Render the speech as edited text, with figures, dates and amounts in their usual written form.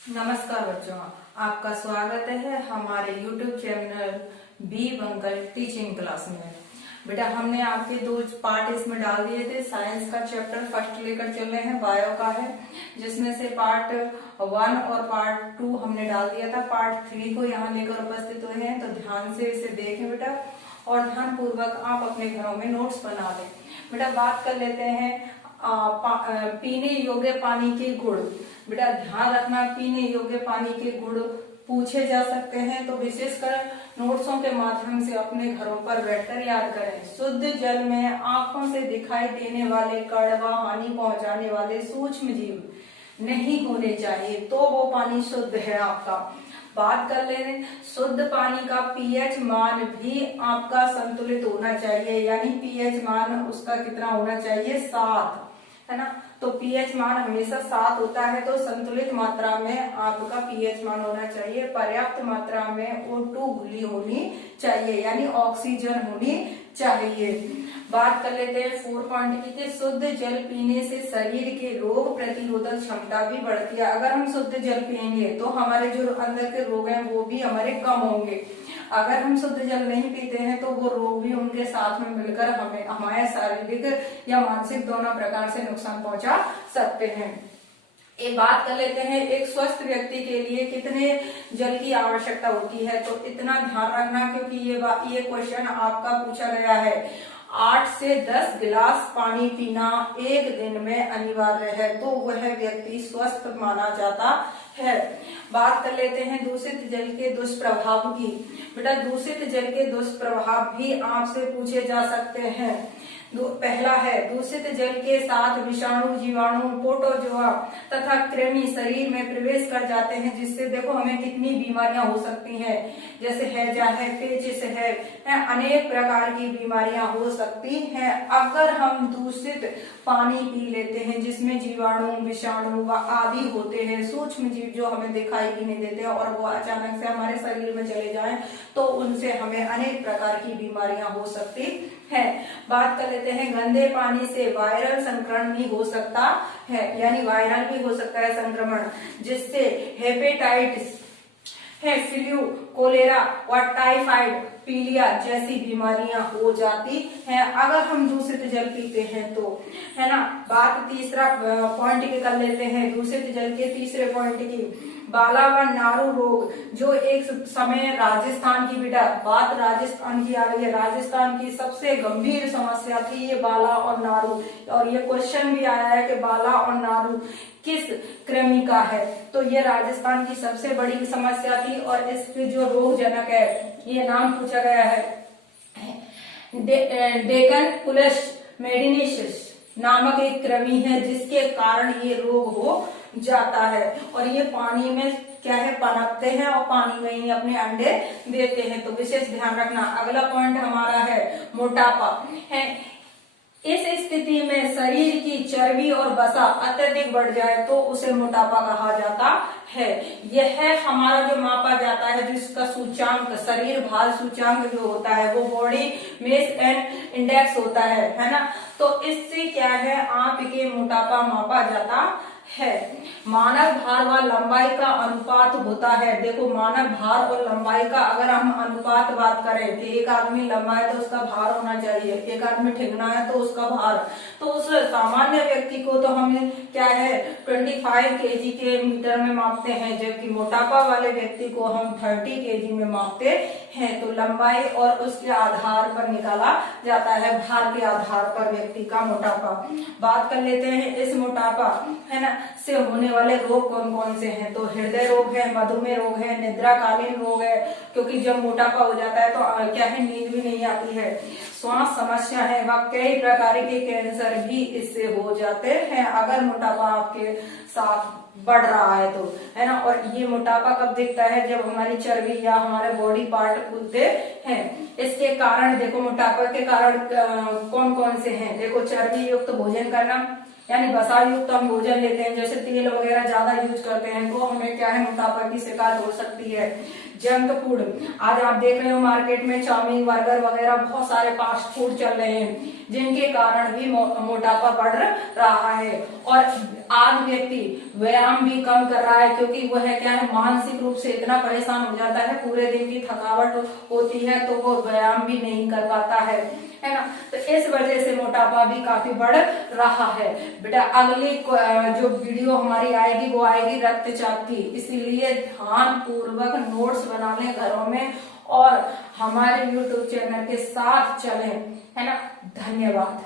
नमस्कार बच्चों, आपका स्वागत है हमारे YouTube चैनल बी बंकल टीचिंग क्लास में। बेटा हमने आपके दो पार्ट इसमें डाल दिए थे। साइंस का चैप्टर फर्स्ट लेकर चल रहे हैं, बायो का है, जिसमें से पार्ट 1 और पार्ट 2 हमने डाल दिया था। पार्ट 3 को यहाँ लेकर उपस्थित हुए हैं, तो ध्यान से इसे देखें बेटा और ध्यान पूर्वक आप अपने घरों में नोट्स बना लें। बेटा बात कर लेते हैं पीने योग्य पानी के गुण। बेटा ध्यान रखना, पीने योग्य पानी के गुण पूछे जा सकते हैं, तो विशेषकर नोट्सों के माध्यम से अपने घरों पर बैठकर याद करें। शुद्ध जल में आंखों से दिखाई देने वाले कण व हानि पहुंचाने वाले सूक्ष्म जीव नहीं होने चाहिए, तो वो पानी शुद्ध है आपका। बात कर ले रहे शुद्ध पानी का पीएच मान भी आपका संतुलित होना चाहिए, यानी पीएच मान उसका कितना होना चाहिए, 7, है ना। तो पीएच मान हमेशा 7 होता है, तो संतुलित मात्रा में आपका पीएच मान होना चाहिए। पर्याप्त मात्रा में O2 घुली होनी चाहिए, यानी ऑक्सीजन होनी चाहिए। बात कर लेते हैं 4 पॉइंट की। शुद्ध जल पीने से शरीर के रोग प्रतिरोधक क्षमता भी बढ़ती है। अगर हम शुद्ध जल पिएंगे तो हमारे जो अंदर के रोग हैं वो भी हमारे कम होंगे। अगर हम शुद्ध जल नहीं पीते हैं तो वो रोग भी उनके साथ में मिलकर हमें हमारे शारीरिक या मानसिक दोनों प्रकार से नुकसान पहुंचा सकते हैं। एक बात कर लेते हैं, एक स्वस्थ व्यक्ति के लिए कितने जल की आवश्यकता होती है, तो इतना ध्यान रखना, क्योंकि ये क्वेश्चन आपका पूछा गया है। 8 से 10 गिलास पानी पीना एक दिन में अनिवार्य है, तो वह व्यक्ति स्वस्थ माना जाता है। बात कर लेते हैं दूषित जल के दुष्प्रभाव की। बेटा दूषित जल के दुष्प्रभाव भी आपसे पूछे जा सकते हैं। पहला है, दूषित जल के साथ विषाणु, जीवाणु, प्रोटोजोआ तथा कृमि शरीर में प्रवेश कर जाते हैं, जिससे देखो हमें कितनी बीमारियां हो सकती हैं, जैसे हैजा है, पेचिस है, अनेक प्रकार की बीमारियां हो सकती हैं अगर हम दूषित पानी पी लेते हैं, जिसमें जीवाणु, विषाणु आदि होते हैं, सूक्ष्म जीव जो हमें दिखाई भी नहीं देते, और वो अचानक से हमारे शरीर में चले जाएं तो उनसे हमें अनेक प्रकार की बीमारियां हो सकती है। बात कर लेते हैं, गंदे पानी से वायरल संक्रमण भी हो सकता है, यानी वायरल भी हो सकता है संक्रमण, जिससे हेपेटाइटिस है, फ्लू, कोलेरा और टाइफाइड, पीलिया जैसी बीमारियां हो जाती हैं अगर हम दूषित जल पीते हैं तो, है ना। बात तीसरा पॉइंट की कर लेते हैं, दूषित जल के तीसरे पॉइंट की। बाला व नारू रोग, जो एक समय राजस्थान की, बेटा बात राजस्थान की आ रही है, राजस्थान की सबसे गंभीर समस्या थी ये बाला और नारू, और ये क्वेश्चन भी आया है कि बाला और नारू किस कृमि का है, तो ये राजस्थान की सबसे बड़ी समस्या थी, और इसके जो रोगजनक है ये नाम पूछा गया है, डेकन पुलस मेडिनेसिस नामक एक कृमि है, जिसके कारण ये रोग हो जाता है, और ये पानी में क्या है, पनपते हैं और पानी में ही अपने अंडे देते हैं, तो विशेष ध्यान रखना। अगला पॉइंट हमारा है मोटापा है। इस स्थिति में शरीर की चर्बी और वसा अत्यधिक बढ़ जाए तो उसे मोटापा कहा जाता है। यह हमारा जो मापा जाता है, जिसका सूचांक, शरीर भार सूचांक जो होता है, वो बॉडी मेस एंड इंडेक्स होता है ना। तो इससे क्या है, आपके मोटापा मापा जाता है। मानव भार व लंबाई का अनुपात होता है। देखो मानव भार और लंबाई का अगर हम अनुपात बात करें कि एक आदमी लंबा है तो उसका भार होना चाहिए, एक आदमी ठिगना है तो उसका भार, तो उस सामान्य व्यक्ति को तो हमें क्या है 25 केजी के मीटर में मापते हैं, जबकि मोटापा वाले व्यक्ति को हम 30 केजी में मापते हैं। तो लंबाई और उसके आधार पर निकाला जाता है, भार के आधार पर व्यक्ति का मोटापा। बात कर लेते हैं इस मोटापा, है ना, से होने वाले रोग कौन कौन से हैं, तो हृदय रोग है, मधुमेह रोग है, निद्राकालीन रोग है, क्योंकि जब मोटापा हो जाता है तो क्या है, नींद भी नहीं आती है, श्वास समस्या है, व कई प्रकार के कैंसर भी इससे हो जाते हैं अगर मोटापा आपके साथ बढ़ रहा है तो, है ना। और ये मोटापा कब दिखता है, जब हमारी चर्बी या हमारे बॉडी पार्ट फूलते हैं। इसके कारण देखो, मोटापा के कारण कौन कौन से हैं, देखो चर्बी युक्त भोजन करना, यानी वसा युक्त हम भोजन लेते हैं, जैसे तेल वगैरह ज्यादा यूज करते हैं, तो हमें क्या है मोटापा की शिकायत हो सकती है। जंक फूड, आज आप देख रहे हो मार्केट में चाउमीन, बर्गर वगैरह बहुत सारे फास्ट फूड चल रहे हैं, जिनके कारण भी मोटापा बढ़ रहा है। और आज व्यक्ति व्यायाम भी कम कर रहा है, क्योंकि वह क्या है मानसिक रूप से इतना परेशान हो जाता है, पूरे दिन की थकावट होती है, तो वो व्यायाम भी नहीं कर पाता है ना। तो इस वजह से मोटापा भी काफी बढ़ रहा है। बेटा अगली जो वीडियो हमारी आएगी वो आएगी रक्तचाप की, इसीलिए ध्यान पूर्वक नोट्स बना लें घरों में और हमारे YouTube चैनल के साथ चलें, है ना। धन्यवाद।